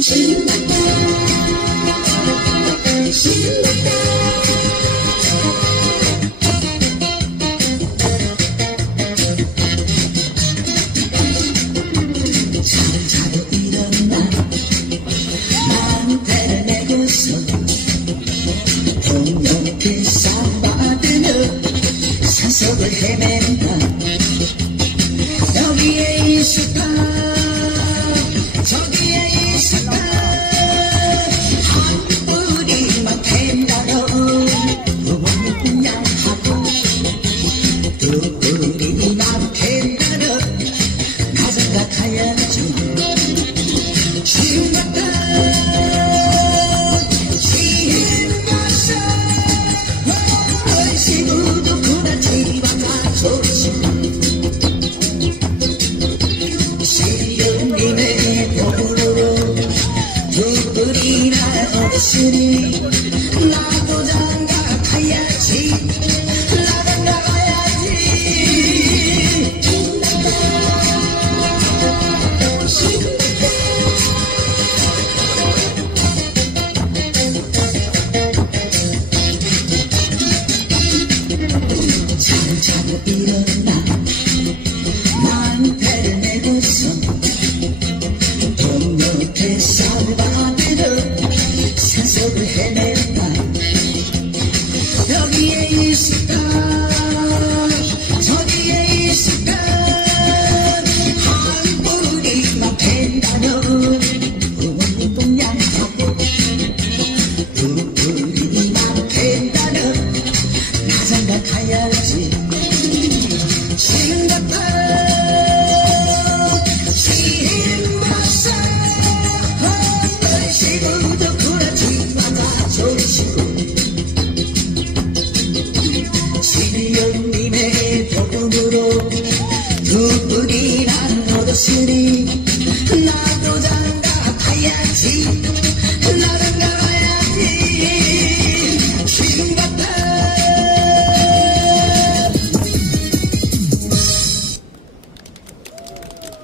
신났다 신났다 차근차근 일어나 마음 달래고서 폭력을 삼바드며 산속을 헤맨다 여기에 있을